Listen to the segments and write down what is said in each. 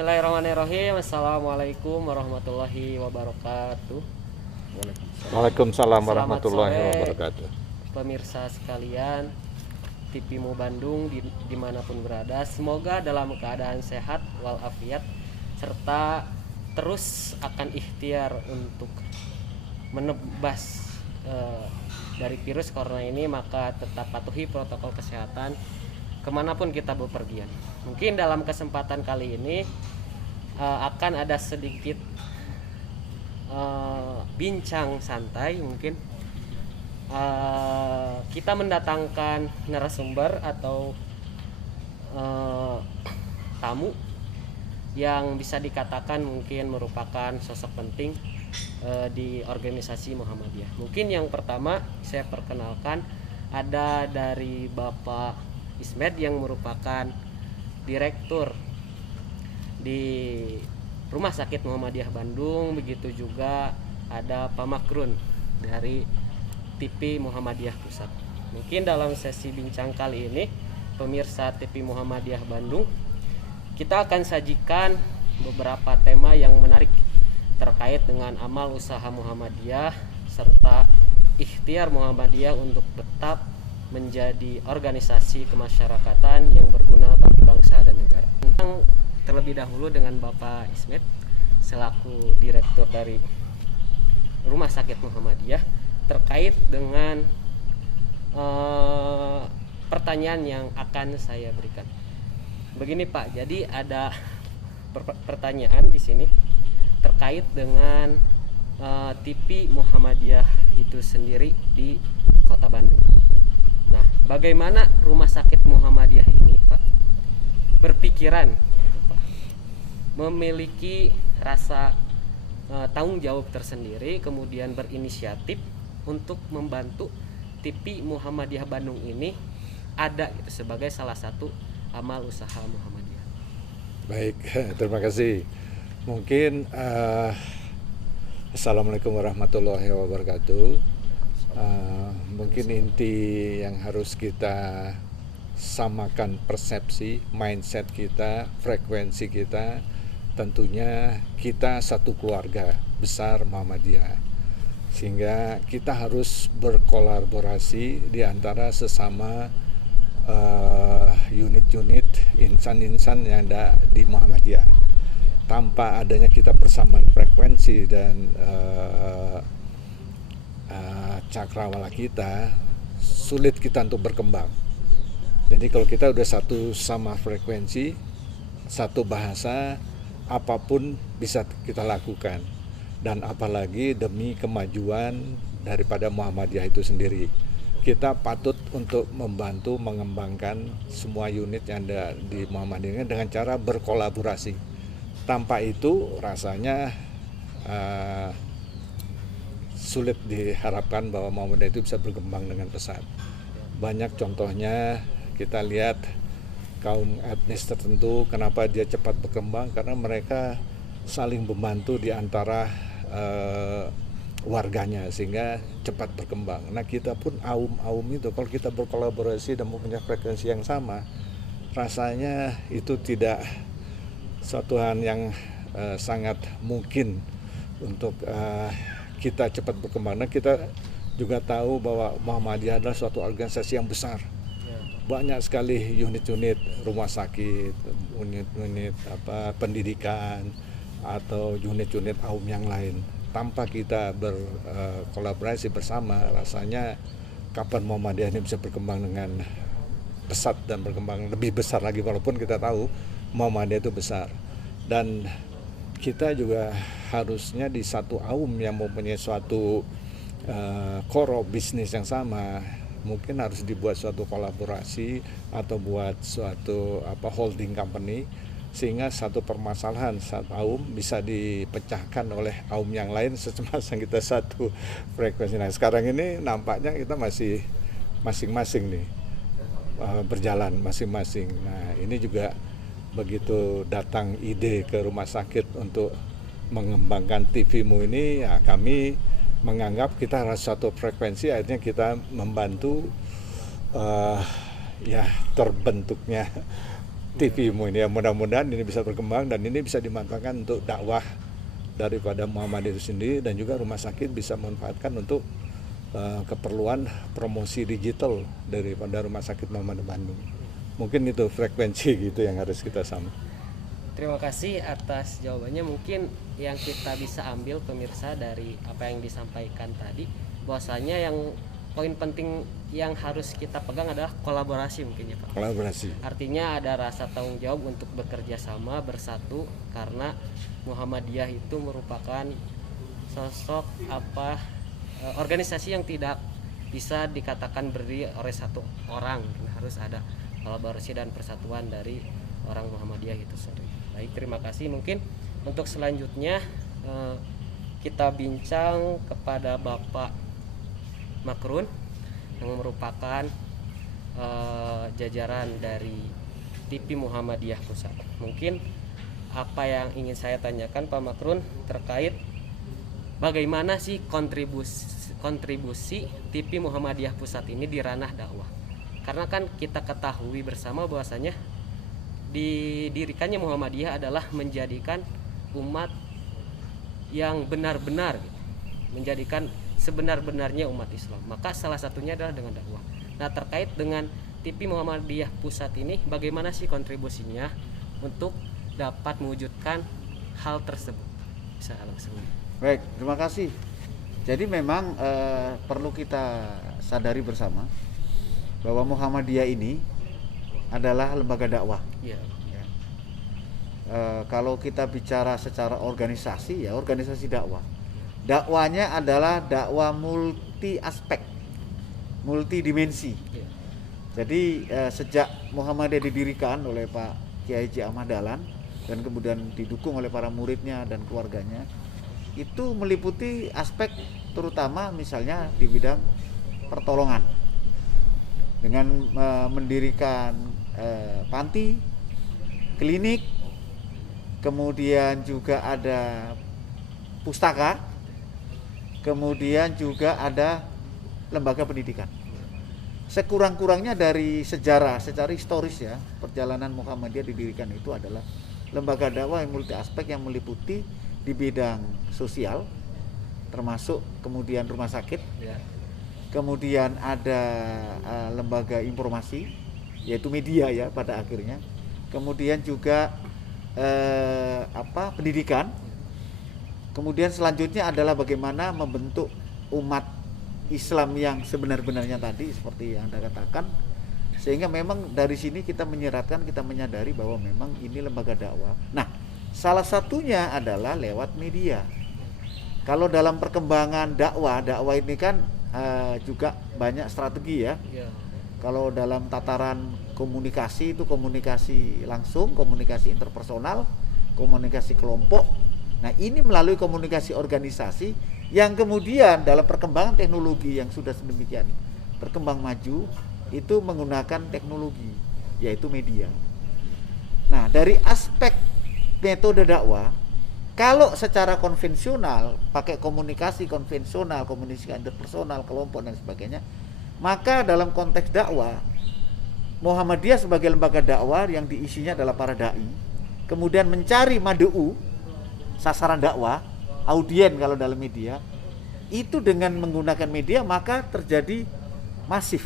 Bismillahirrahmanirrahim. Assalamualaikum warahmatullahi wabarakatuh. Waalaikumsalam Selamat warahmatullahi sore, wabarakatuh. pemirsa sekalian, TVMU Bandung dimanapun berada. Semoga dalam keadaan sehat walafiat serta terus akan ikhtiar untuk menebas dari virus corona ini. Maka tetap patuhi protokol kesehatan kemanapun kita bepergian. Mungkin dalam kesempatan kali ini akan ada sedikit bincang santai. Mungkin kita mendatangkan narasumber atau tamu yang bisa dikatakan mungkin merupakan sosok penting di organisasi Muhammadiyah. Mungkin yang pertama saya perkenalkan ada dari Bapak Ismet yang merupakan direktur di Rumah Sakit Muhammadiyah Bandung. Begitu juga ada Pak Makrun dari TV Muhammadiyah Pusat. Mungkin dalam sesi bincang kali ini, pemirsa TV Muhammadiyah Bandung, kita akan sajikan beberapa tema yang menarik terkait dengan amal usaha Muhammadiyah serta ikhtiar Muhammadiyah untuk tetap menjadi organisasi kemasyarakatan yang berguna bagi bangsa dan negara. Terlebih dahulu dengan Bapak Ismet selaku direktur dari Rumah Sakit Muhammadiyah terkait dengan pertanyaan yang akan saya berikan. Begini Pak, jadi ada pertanyaan di sini terkait dengan TV Muhammadiyah itu sendiri di Kota Bandung. Nah, bagaimana Rumah Sakit Muhammadiyah ini, Pak, berpikiran, Pak, memiliki rasa tanggung jawab tersendiri, kemudian berinisiatif untuk membantu TV Muhammadiyah Bandung ini ada gitu, sebagai salah satu amal usaha Muhammadiyah. Baik, terima kasih. Mungkin Assalamualaikum warahmatullahi wabarakatuh. Mungkin inti yang harus kita samakan persepsi, mindset kita, frekuensi kita, tentunya kita satu keluarga besar Muhammadiyah, sehingga kita harus berkolaborasi di antara sesama unit-unit insan-insan yang ada di Muhammadiyah. Tanpa adanya kita persamaan frekuensi dan cakrawala kita, sulit kita untuk berkembang. Jadi kalau kita udah satu sama frekuensi, satu bahasa, apapun bisa kita lakukan. Dan apalagi demi kemajuan daripada Muhammadiyah itu sendiri, kita patut untuk membantu mengembangkan semua unit yang ada di Muhammadiyah dengan cara berkolaborasi. Tanpa itu rasanya sulit diharapkan bahwa Muhammadiyah itu bisa berkembang dengan pesat. Banyak contohnya kita lihat kaum etnis tertentu, kenapa dia cepat berkembang, karena mereka saling membantu di antara warganya sehingga cepat berkembang. Nah, kita pun aum itu kalau kita berkolaborasi dan mempunyai frekuensi yang sama, rasanya itu tidak suatu hal yang sangat mungkin untuk kita cepat berkembang. Nah, kita juga tahu bahwa Muhammadiyah adalah suatu organisasi yang besar. Banyak sekali unit-unit rumah sakit, unit-unit pendidikan atau unit-unit aum yang lain. Tanpa kita berkolaborasi bersama, rasanya kapan Muhammadiyah ini bisa berkembang dengan pesat dan berkembang lebih besar lagi, walaupun kita tahu Muhammadiyah itu besar. Dan kita juga harusnya di satu aum yang mempunyai suatu core bisnis yang sama, mungkin harus dibuat suatu kolaborasi atau buat suatu holding company, sehingga satu permasalahan satu aum bisa dipecahkan oleh aum yang lain semasa kita satu frekuensi. Nah, sekarang ini nampaknya kita masih masing-masing nih berjalan masing-masing. Nah, ini juga begitu datang ide ke rumah sakit untuk mengembangkan TVMU ini, ya kami menganggap kita harus satu frekuensi, akhirnya kita membantu ya terbentuknya TV-mu ini ya, mudah-mudahan ini bisa berkembang dan ini bisa dimanfaatkan untuk dakwah daripada Muhammadiyah itu sendiri, dan juga rumah sakit bisa memanfaatkan untuk keperluan promosi digital daripada rumah sakit Muhammadiyah Bandung. Mungkin itu frekuensi gitu yang harus kita sama. Terima kasih atas jawabannya. Mungkin yang kita bisa ambil pemirsa dari apa yang disampaikan tadi, bahwasanya yang poin penting yang harus kita pegang adalah kolaborasi mungkin ya Pak. Kolaborasi. Artinya ada rasa tanggung jawab untuk bekerja sama, bersatu, karena Muhammadiyah itu merupakan sosok organisasi yang tidak bisa dikatakan berdiri oleh satu orang. Harus ada kolaborasi dan persatuan dari orang Muhammadiyah itu sendiri. Baik, terima kasih. Mungkin untuk selanjutnya kita bincang kepada Bapak Makrun yang merupakan jajaran dari TV Muhammadiyah Pusat. Mungkin apa yang ingin saya tanyakan Pak Makrun terkait bagaimana sih kontribusi TV Muhammadiyah Pusat ini di ranah dakwah. Karena kan kita ketahui bersama bahwasanya didirikannya Muhammadiyah adalah menjadikan umat yang benar-benar, menjadikan sebenar-benarnya umat Islam. Maka salah satunya adalah dengan dakwah. Nah, terkait dengan TV Muhammadiyah Pusat ini, bagaimana sih kontribusinya untuk dapat mewujudkan hal tersebut? Bisa langsung. Baik, terima kasih. Jadi memang perlu kita sadari bersama bahwa Muhammadiyah ini adalah lembaga dakwah. Ya. Kalau kita bicara secara organisasi, ya organisasi dakwah. Dakwanya adalah dakwah multi aspek, multi dimensi. Ya. Jadi sejak Muhammadiyah didirikan oleh Pak Kiai Haji Ahmad Dahlan dan kemudian didukung oleh para muridnya dan keluarganya, itu meliputi aspek terutama misalnya di bidang pertolongan dengan mendirikan panti, klinik, kemudian juga ada pustaka, kemudian juga ada lembaga pendidikan. Sekurang-kurangnya dari sejarah, secara historis ya, perjalanan Muhammadiyah didirikan itu adalah lembaga dakwah yang multi aspek yang meliputi di bidang sosial, termasuk kemudian rumah sakit, Ya. kemudian ada lembaga informasi, yaitu media ya pada akhirnya, kemudian juga pendidikan, kemudian selanjutnya adalah bagaimana membentuk umat Islam yang sebenar-benarnya tadi seperti yang Anda katakan, sehingga memang dari sini kita menyeratkan, kita menyadari bahwa memang ini lembaga dakwah. Nah, salah satunya adalah lewat media. Kalau dalam perkembangan dakwah ini kan juga banyak strategi ya. Ya. Kalau dalam tataran komunikasi itu komunikasi langsung, komunikasi interpersonal, komunikasi kelompok. Nah, ini melalui komunikasi organisasi yang kemudian dalam perkembangan teknologi yang sudah sedemikian berkembang maju itu menggunakan teknologi, yaitu media. Nah, dari aspek metode dakwah, kalau secara konvensional pakai komunikasi konvensional, komunikasi interpersonal, kelompok dan sebagainya, maka dalam konteks dakwah Muhammadiyah sebagai lembaga dakwah yang diisinya adalah para dai, kemudian mencari mad'u, sasaran dakwah, audien kalau dalam media, itu dengan menggunakan media maka terjadi masif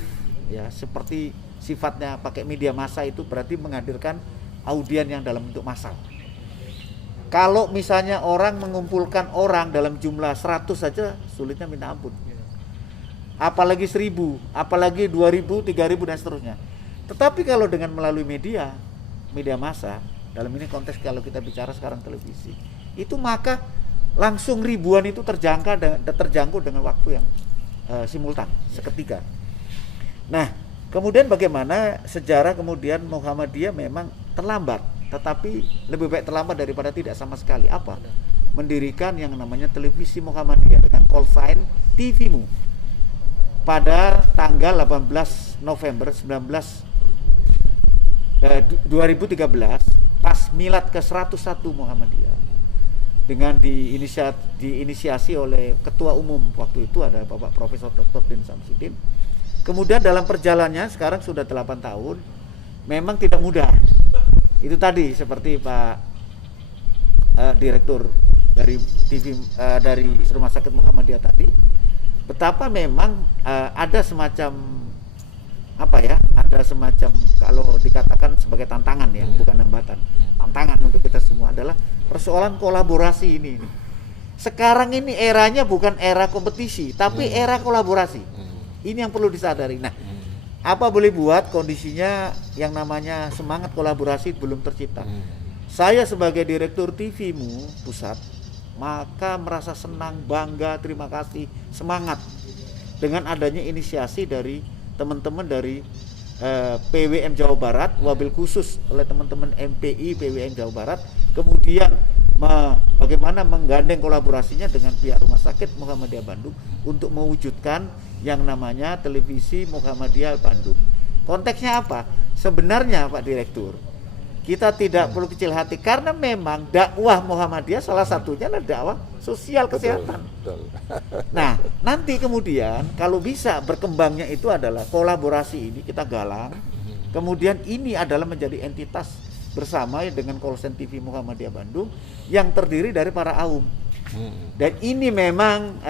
ya, seperti sifatnya pakai media massa itu berarti menghadirkan audien yang dalam bentuk massal. Kalau misalnya orang mengumpulkan orang dalam jumlah 100 saja sulitnya minta ampun. Apalagi 1000, apalagi 2000, 3000 dan seterusnya. Tetapi kalau dengan melalui media massa, dalam ini konteks kalau kita bicara sekarang televisi, itu maka langsung ribuan itu terjangkau dengan waktu yang simultan, seketika. Nah, kemudian bagaimana sejarah kemudian Muhammadiyah memang terlambat, tetapi lebih baik terlambat daripada tidak sama sekali. Apa? Mendirikan yang namanya televisi Muhammadiyah dengan call sign TV-mu pada tanggal 18 November 2013 pas milad ke-101 Muhammadiyah, dengan diinisiasi oleh ketua umum waktu itu ada Bapak Profesor Dr. Din Samsudin. Kemudian dalam perjalanannya sekarang sudah 8 tahun, memang tidak mudah Itu tadi seperti Pak Direktur dari TV dari Rumah Sakit Muhammadiyah tadi, betapa memang ada semacam apa ya, ada semacam kalau dikatakan sebagai tantangan ya, bukan hambatan, tantangan untuk kita semua adalah persoalan kolaborasi ini. Sekarang ini eranya bukan era kompetisi, tapi era kolaborasi. Ini yang perlu disadari. Nah, apa boleh buat kondisinya yang namanya semangat kolaborasi belum tercipta. Saya sebagai Direktur TV-mu pusat, maka merasa senang, bangga, terima kasih, semangat dengan adanya inisiasi dari teman-teman dari PWM Jawa Barat, wabil khusus oleh teman-teman MPI PWM Jawa Barat, kemudian bagaimana menggandeng kolaborasinya dengan pihak Rumah Sakit Muhammadiyah Bandung untuk mewujudkan yang namanya televisi Muhammadiyah Bandung. Konteksnya apa? Sebenarnya Pak Direktur, kita tidak perlu kecil hati karena memang dakwah Muhammadiyah salah satunya adalah dakwah sosial kesehatan. Betul. Nah, nanti kemudian kalau bisa berkembangnya itu adalah kolaborasi ini kita galang. Kemudian ini adalah menjadi entitas bersama dengan Kolsen TV Muhammadiyah Bandung yang terdiri dari para aum. Dan ini memang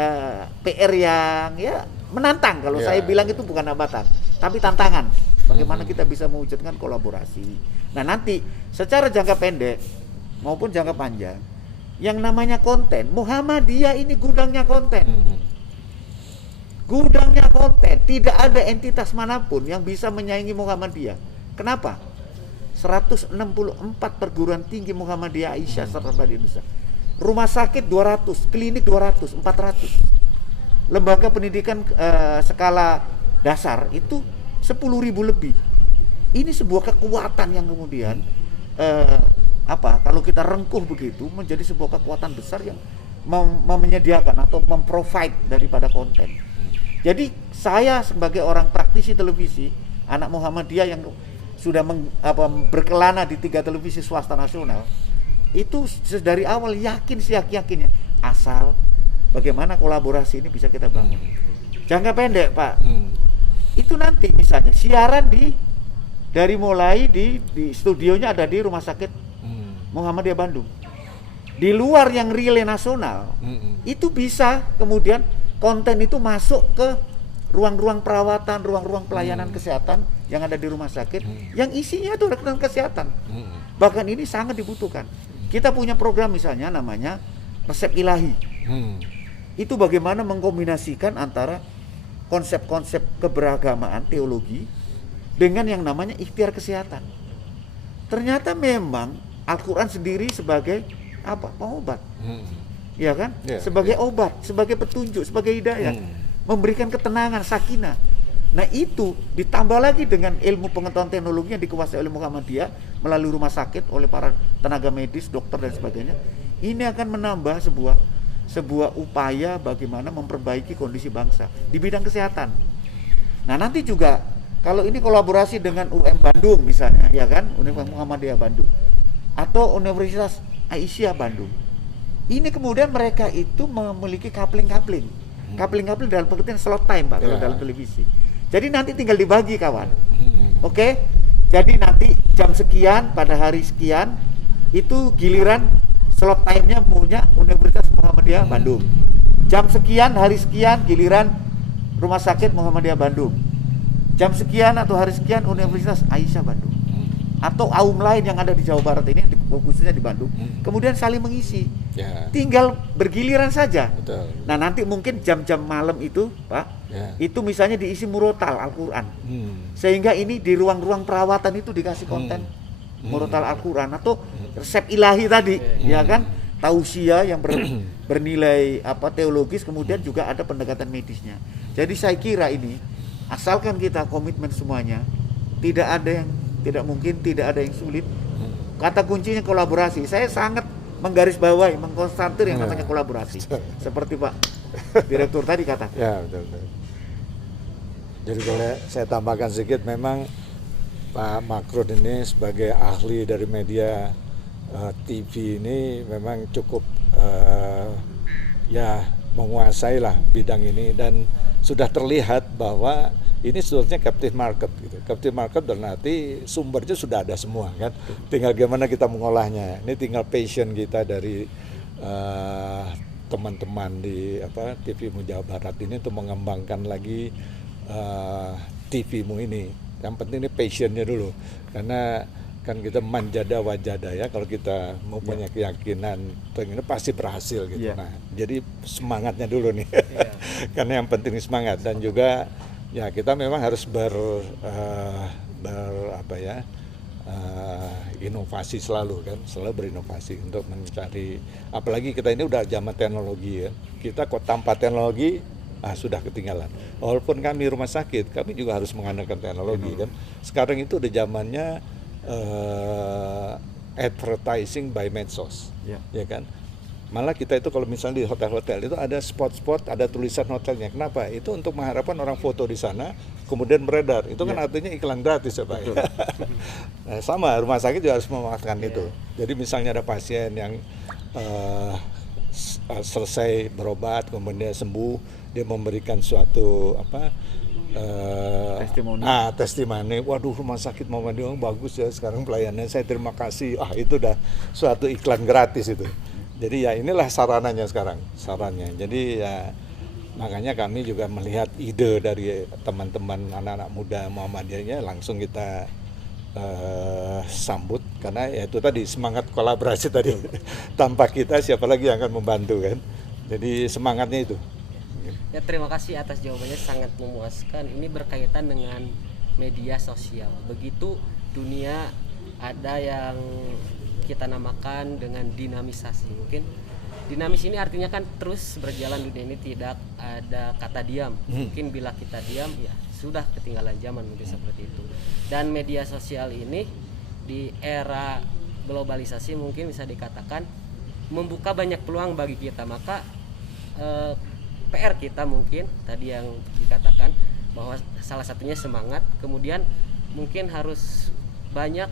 PR yang ya menantang. Kalau saya bilang itu bukan hambatan, tapi tantangan. Bagaimana kita bisa mewujudkan kolaborasi. Nah, nanti secara jangka pendek maupun jangka panjang, yang namanya konten, Muhammadiyah ini gudangnya konten. Gudangnya konten, tidak ada entitas manapun yang bisa menyaingi Muhammadiyah. Kenapa? 164 perguruan tinggi Muhammadiyah Aisyah serta di Indonesia. Rumah sakit 200, klinik 200, 400. Lembaga pendidikan skala dasar itu 10.000 lebih. Ini sebuah kekuatan yang kemudian kalau kita rengkuh begitu menjadi sebuah kekuatan besar yang menyediakan atau memprovide daripada konten. Jadi saya sebagai orang praktisi televisi, anak Muhammadiyah yang sudah berkelana di 3 televisi swasta nasional, itu dari awal yakinnya asal bagaimana kolaborasi ini bisa kita bangun. Jangka pendek Pak, itu nanti misalnya siaran dari mulai di studionya ada di Rumah Sakit Muhammadiyah Bandung. Di luar yang relay nasional, itu bisa kemudian konten itu masuk ke ruang-ruang perawatan, ruang-ruang pelayanan kesehatan yang ada di rumah sakit, yang isinya itu tentang kesehatan. Bahkan ini sangat dibutuhkan. Kita punya program misalnya namanya Resep Ilahi. Itu bagaimana mengkombinasikan antara konsep-konsep keberagamaan teologi dengan yang namanya ikhtiar kesehatan. Ternyata memang Al-Quran sendiri sebagai pengobat, ya kan? Sebagai obat, sebagai petunjuk, sebagai hidayah, memberikan ketenangan, sakinah. Nah itu ditambah lagi dengan ilmu pengetahuan teknologi yang dikuasai oleh Muhammadiyah melalui rumah sakit oleh para tenaga medis, dokter dan sebagainya. Ini akan menambah sebuah upaya bagaimana memperbaiki kondisi bangsa di bidang kesehatan. Nah nanti juga kalau ini kolaborasi dengan UM Bandung misalnya, ya kan, Universitas Muhammadiyah Bandung atau Universitas Aisyah Bandung. Ini kemudian mereka itu memiliki coupling dalam pengertian slot time Pak, kalau dalam televisi. Jadi nanti tinggal dibagi kawan. Oke? Jadi nanti jam sekian pada hari sekian itu giliran slot time-nya punya Universitas Muhammadiyah Bandung. Jam sekian hari sekian giliran Rumah Sakit Muhammadiyah Bandung. Jam sekian atau hari sekian Universitas Aisyah Bandung. Atau aum lain yang ada di Jawa Barat ini, khususnya di Bandung, kemudian saling mengisi. Tinggal bergiliran saja. Betul. Nah nanti mungkin jam-jam malam itu Pak, itu misalnya diisi murotal Al-Quran, sehingga ini di ruang-ruang perawatan itu dikasih konten murotal Al-Quran atau resep ilahi tadi, ya kan, tausiah yang bernilai teologis, kemudian juga ada pendekatan medisnya. Jadi saya kira ini asalkan kita komitmen semuanya, tidak ada yang tidak mungkin, tidak ada yang sulit. Kata kuncinya kolaborasi. Saya sangat menggarisbawahi, mengkonstatir yang namanya kolaborasi. Seperti Pak Direktur tadi kata. Ya, betul. Jadi kalau saya tambahkan sedikit, memang Pak Makrun ini sebagai ahli dari media TV ini memang cukup menguasai lah bidang ini, dan sudah terlihat bahwa ini sebetulnya captive market gitu. Captive market berarti sumbernya sudah ada semua kan, tinggal gimana kita mengolahnya. Ini tinggal passion kita dari teman-teman di TV Jawa Barat ini untuk mengembangkan lagi TV-mu ini. Yang penting ini passionnya dulu, karena kan kita manjada wajada ya, kalau kita mau punya keyakinan pengen pasti berhasil gitu. Nah, jadi semangatnya dulu nih. Karena yang penting semangat, dan juga ya kita memang harus inovasi selalu kan, selalu berinovasi untuk mencari, apalagi kita ini udah zaman teknologi ya. Kita kok tanpa teknologi sudah ketinggalan. Walaupun kami rumah sakit, kami juga harus mengandalkan teknologi kan. Sekarang itu udah zamannya advertising by medsos, ya kan. Malah kita itu kalau misalnya di hotel-hotel itu ada spot-spot, ada tulisan hotelnya. Kenapa? Itu untuk mengharapkan orang foto di sana, kemudian beredar. Itu kan artinya iklan gratis ya Pak. Nah, sama rumah sakit juga harus memanfaatkan itu. Jadi misalnya ada pasien yang selesai berobat, kemudian sembuh, dia memberikan suatu testimoni. Waduh, rumah sakit Muhammadiyah bagus ya sekarang pelayanannya, saya terima kasih. Itu udah suatu iklan gratis itu. Jadi ya inilah sarananya sekarang, sarannya. Jadi ya makanya kami juga melihat ide dari teman-teman anak-anak muda Muhammadiyahnya langsung kita sambut, karena ya itu tadi semangat kolaborasi tadi. Tanpa kita siapa lagi yang akan membantu kan. Jadi semangatnya itu. Ya, terima kasih atas jawabannya, sangat memuaskan. Ini berkaitan dengan media sosial. Begitu dunia ada yang kita namakan dengan dinamisasi. Mungkin dinamis ini artinya kan terus berjalan, dunia ini tidak ada kata diam. Mungkin bila kita diam ya sudah ketinggalan zaman, mungkin seperti itu. Dan media sosial ini di era globalisasi mungkin bisa dikatakan membuka banyak peluang bagi kita. Maka PR kita mungkin tadi yang dikatakan bahwa salah satunya semangat, kemudian mungkin harus banyak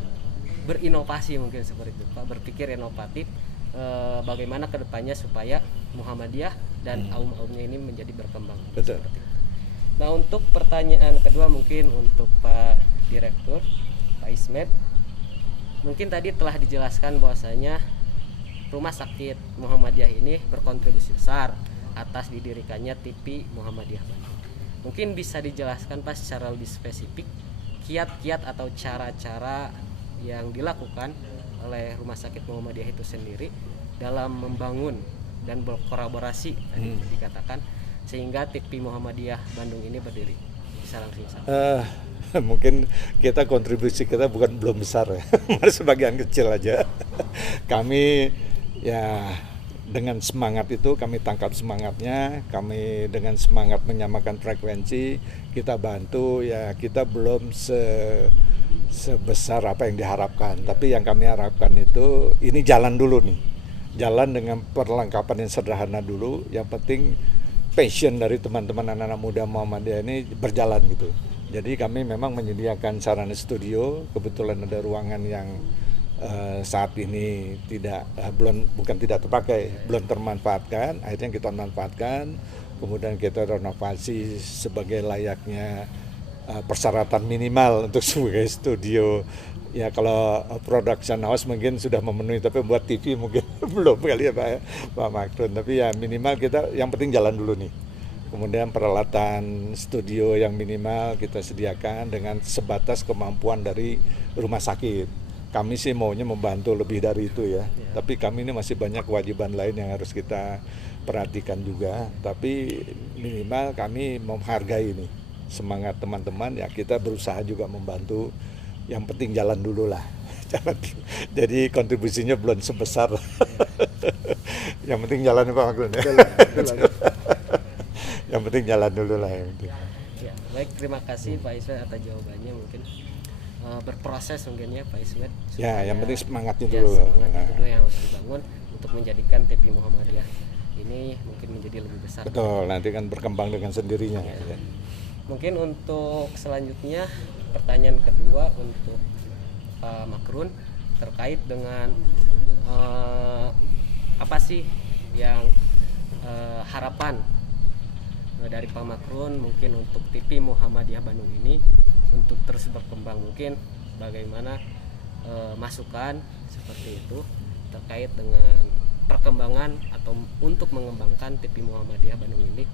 berinovasi, mungkin seperti itu Pak, berpikir inovatif bagaimana kedepannya supaya Muhammadiyah dan aum-aumnya ini menjadi berkembang. Betul. Nah, untuk pertanyaan kedua mungkin untuk Pak Direktur, Pak Ismet, mungkin tadi telah dijelaskan bahwasanya Rumah Sakit Muhammadiyah ini berkontribusi besar atas didirikannya TV Muhammadiyah Bandung. Mungkin bisa dijelaskan Pak secara lebih spesifik kiat-kiat atau cara-cara yang dilakukan oleh Rumah Sakit Muhammadiyah itu sendiri dalam membangun dan berkolaborasi tadi dikatakan sehingga TV Muhammadiyah Bandung ini berdiri. Bisa langsung mungkin kita kontribusi kita belum besar ya, sebagian kecil aja. Kami ya dengan semangat itu, kami tangkap semangatnya, kami dengan semangat menyamakan frekuensi, kita bantu ya, kita belum sebesar apa yang diharapkan, tapi yang kami harapkan itu ini jalan dulu nih, jalan dengan perlengkapan yang sederhana dulu, yang penting passion dari teman-teman anak-anak muda Muhammadiyah ini berjalan gitu. Jadi kami memang menyediakan sarana studio, kebetulan ada ruangan yang saat ini bukan tidak terpakai, belum termanfaatkan, akhirnya kita manfaatkan, kemudian kita renovasi sebagai layaknya persyaratan minimal untuk sebagai studio. Ya kalau production house mungkin sudah memenuhi, tapi buat TV mungkin belum kali ya Pak Makrun. Tapi ya minimal kita, yang penting jalan dulu nih. Kemudian peralatan studio yang minimal kita sediakan dengan sebatas kemampuan dari rumah sakit. Kami sih maunya membantu lebih dari itu ya. Tapi kami ini masih banyak kewajiban lain yang harus kita perhatikan juga. Tapi minimal kami menghargai ini semangat teman-teman ya, kita berusaha juga membantu. Yang penting jalan dulu lah. Jadi kontribusinya belum sebesar. Yang penting jalan Pak Makrun ya. Yang penting jalan dulu lah yang penting. Ya, baik, terima kasih Pak Ismet atas jawabannya. Mungkin berproses mungkin ya Pak Ismet. Ya, yang penting semangatnya dulu. Semangat itu dulu yang harus dibangun untuk menjadikan TV Muhammadiyah ini mungkin menjadi lebih besar. Betul, nanti kan berkembang dengan sendirinya. Ya. Mungkin untuk selanjutnya pertanyaan kedua untuk Pak Makrun terkait dengan apa sih yang harapan dari Pak Makrun mungkin untuk TV Muhammadiyah Bandung ini untuk terus berkembang, mungkin bagaimana masukan seperti itu terkait dengan perkembangan atau untuk mengembangkan TV Muhammadiyah Bandung ini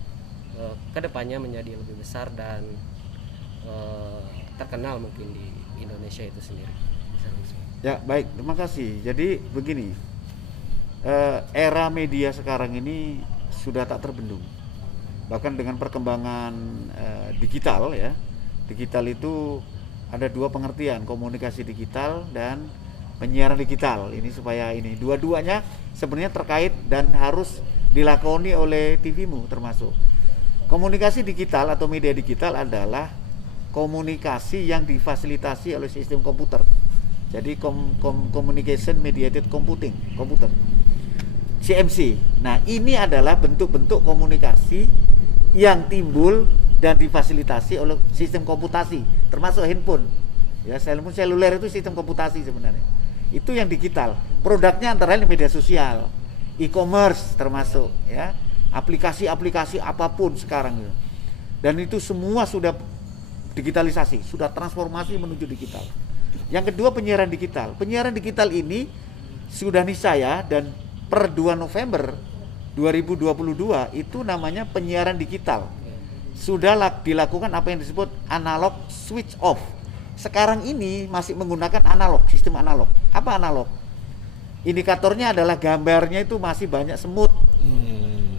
kedepannya menjadi lebih besar dan terkenal mungkin di Indonesia itu sendiri. Ya baik, terima kasih. Jadi begini, era media sekarang ini sudah tak terbendung. Bahkan dengan perkembangan digital ya, digital itu ada dua pengertian, komunikasi digital dan penyiaran digital. Ini supaya ini dua-duanya sebenarnya terkait dan harus dilakoni oleh TV-mu termasuk. Komunikasi digital atau media digital adalah komunikasi yang difasilitasi oleh sistem komputer. Jadi communication mediated computing, komputer. CMC. Nah, ini adalah bentuk-bentuk komunikasi yang timbul dan difasilitasi oleh sistem komputasi, termasuk handphone. Ya, seluler itu sistem komputasi sebenarnya. Itu yang digital. Produknya antara lain media sosial, e-commerce termasuk ya, aplikasi-aplikasi apapun sekarang ya. Dan itu semua sudah digitalisasi, sudah transformasi menuju digital. Yang kedua penyiaran digital. Penyiaran digital ini sudah niscaya dan per 2 November 2022 itu namanya penyiaran digital. Sudah dilakukan apa yang disebut analog switch off. Sekarang ini masih menggunakan analog, sistem analog. Apa analog? Indikatornya adalah gambarnya itu masih banyak semut.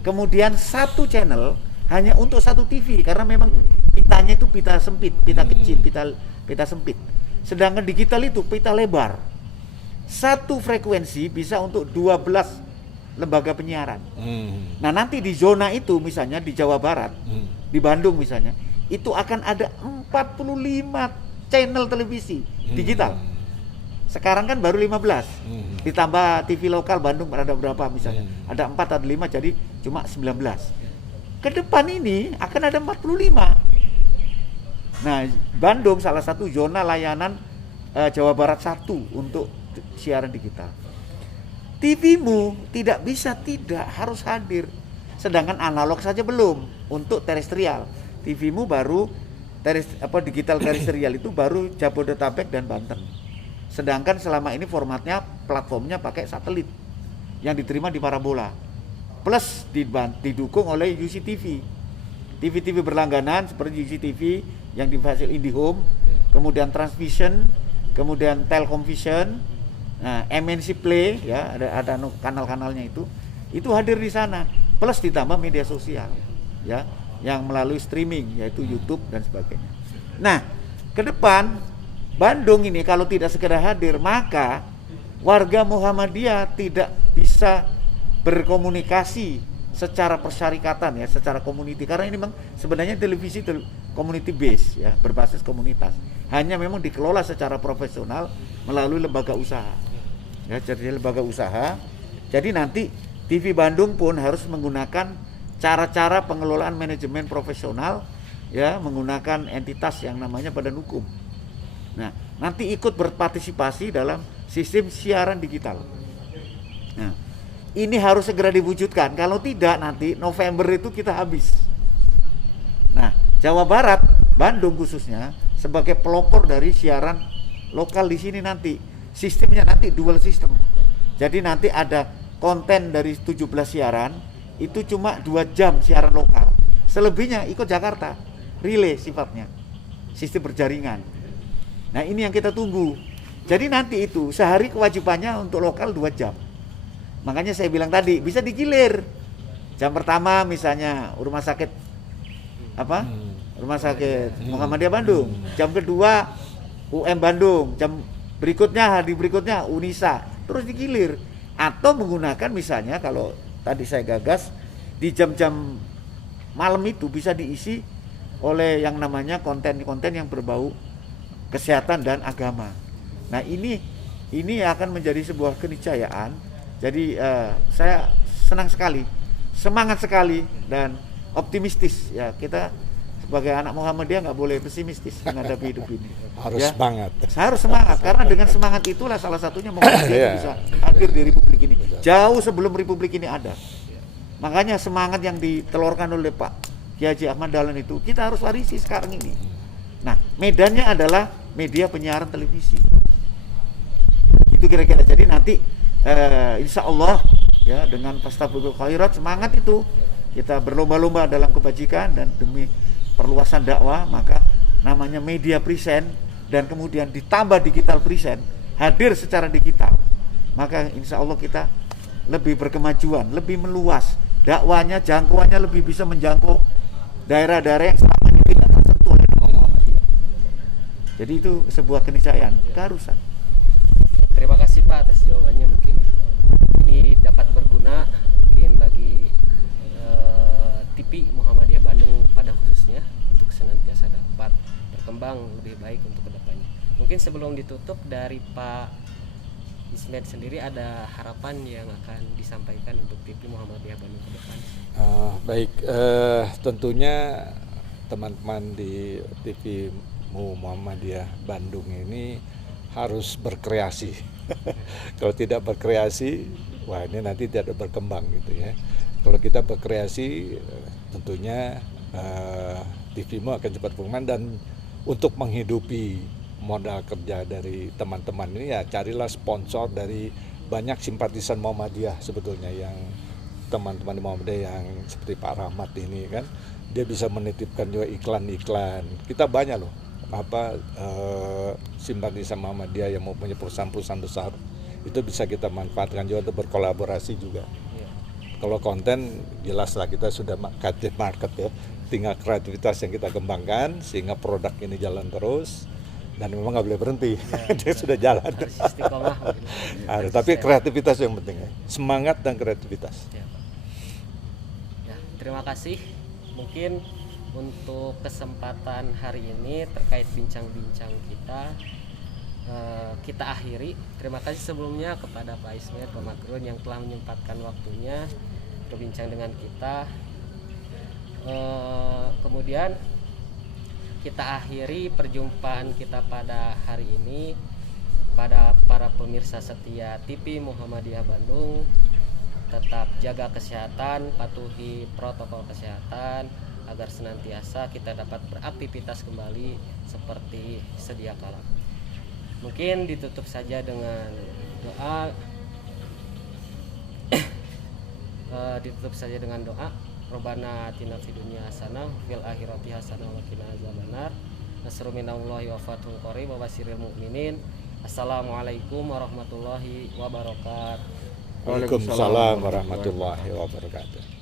Kemudian satu channel hanya untuk satu TV karena memang pitanya itu pita sempit, pita kecil, pita sempit. Sedangkan digital itu pita lebar. Satu frekuensi bisa untuk 12 lembaga penyiaran. Nah, nanti di zona itu misalnya di Jawa Barat, di Bandung misalnya, itu akan ada 45 channel televisi digital. Sekarang kan baru 15. Ditambah TV lokal Bandung ada berapa misalnya? Ada 4 atau 5 jadi cuma 19. Ke depan ini akan ada 45. Nah, Bandung salah satu zona layanan Jawa Barat 1 untuk siaran digital. TV-mu tidak bisa tidak harus hadir. Sedangkan analog saja belum untuk terestrial. TV-mu baru digital terestrial itu baru Jabodetabek dan Banten. Sedangkan selama ini formatnya platformnya pakai satelit yang diterima di parabola. Plus didukung oleh UCTV. TV-TV berlangganan seperti UCTV yang difasil IndiHome, kemudian Transvision, kemudian Telkomvision, nah, MNC Play ya, ada kanal-kanalnya itu hadir di sana, plus ditambah media sosial ya yang melalui streaming yaitu YouTube dan sebagainya. Nah, ke depan Bandung ini kalau tidak segera hadir, maka warga Muhammadiyah tidak bisa berkomunikasi secara persyarikatan ya, secara community, karena ini memang sebenarnya televisi community base ya, berbasis komunitas. Hanya memang dikelola secara profesional melalui lembaga usaha. Ya, jadi lembaga usaha. Jadi nanti TV Bandung pun harus menggunakan cara-cara pengelolaan manajemen profesional ya, menggunakan entitas yang namanya badan hukum. Nah, nanti ikut berpartisipasi dalam sistem siaran digital. Nah, ini harus segera diwujudkan. Kalau tidak nanti November itu kita habis. Nah, Jawa Barat, Bandung khususnya sebagai pelopor dari siaran lokal di sini nanti. Sistemnya nanti dual system. Jadi nanti ada konten dari 17 siaran itu cuma 2 jam siaran lokal. Selebihnya ikut Jakarta. Relay sifatnya. Sistem berjaringan. Nah, ini yang kita tunggu. Jadi nanti itu sehari kewajibannya untuk lokal 2 jam. Makanya saya bilang tadi bisa digilir. Jam pertama misalnya rumah sakit Rumah sakit Muhammadiyah Bandung. Jam kedua UM Bandung. Jam berikutnya hari berikutnya Unisa. Terus digilir. Atau menggunakan misalnya kalau tadi saya gagas di jam-jam malam itu bisa diisi oleh yang namanya konten-konten yang berbau kesehatan dan agama. Nah, ini akan menjadi sebuah keniscayaan. Jadi saya senang sekali, semangat sekali dan optimistis ya. Kita sebagai anak Muhammadiyah nggak boleh pesimistis menghadapi hidup ini. Harus ya. semangat. Harus semangat karena dengan semangat itulah salah satunya Muhammadiyah bisa hadir di Republik ini. Jauh sebelum Republik ini ada. Makanya semangat yang ditelurkan oleh Pak Kiai Haji Ahmad Dahlan itu kita harus warisi sekarang ini. Nah, medannya adalah media penyiaran televisi. Itu kira-kira. Jadi nanti insya Allah ya dengan Fastabiqul Khairat, semangat itu kita berlomba-lomba dalam kebajikan dan demi perluasan dakwah, maka namanya media present dan kemudian ditambah digital present, hadir secara digital, maka insya Allah kita lebih berkemajuan, lebih meluas dakwanya, jangkauannya lebih bisa menjangkau daerah-daerah yang selama ini tidak tersentuh oleh dakwah Muhammadiyah. Jadi itu sebuah keniscayaan, keharusan. Terima kasih Pak atas jawabannya, mungkin ini dapat berguna mungkin bagi TV Muhammadiyah Bandung pada khususnya untuk senantiasa dapat berkembang lebih baik untuk kedepannya. Mungkin sebelum ditutup dari Pak Ismet sendiri ada harapan yang akan disampaikan untuk TV Muhammadiyah Bandung ke depan? Baik, tentunya teman-teman di TV Muhammadiyah Bandung ini harus berkreasi. Kalau tidak berkreasi, wah ini nanti tidak berkembang gitu ya. Kalau kita berkreasi, tentunya TVmu akan cepat berkembang, dan untuk menghidupi modal kerja dari teman-teman ini ya carilah sponsor dari banyak simpatisan Muhammadiyah sebetulnya, yang teman-teman Muhammadiyah yang seperti Pak Rahmat ini kan, dia bisa menitipkan juga iklan-iklan. Kita banyak loh simpatisan Muhammadiyah yang mempunyai perusahaan-perusahaan besar, itu bisa kita manfaatkan juga untuk berkolaborasi juga. Kalau konten jelas lah kita sudah captive market ya, tinggal kreativitas yang kita kembangkan sehingga produk ini jalan terus, dan memang nggak boleh berhenti. Dia sudah jalan. Harus istiqomah mungkin. Tapi kreativitas yang penting ya, semangat dan kreativitas. Ya, Pak. Ya, terima kasih. Mungkin untuk kesempatan hari ini terkait bincang-bincang kita akhiri. Terima kasih sebelumnya kepada Pak Ismet, Pak Makrun yang telah menyempatkan waktunya berbincang dengan kita. Kemudian kita akhiri perjumpaan kita pada hari ini. Pada para pemirsa setia TV Muhammadiyah Bandung, tetap jaga kesehatan, patuhi protokol kesehatan agar senantiasa kita dapat beraktivitas kembali seperti sedia kala. Mungkin ditutup saja dengan doa. Robbana atina fid dunya hasanah fil akhirati hasanah wa qina azabannar. Nasrun minallahi wa fathun qarib wa basyiril mu'minin. Assalamualaikum warahmatullahi wabarakatuh. Waalaikumsalam warahmatullahi wabarakatuh.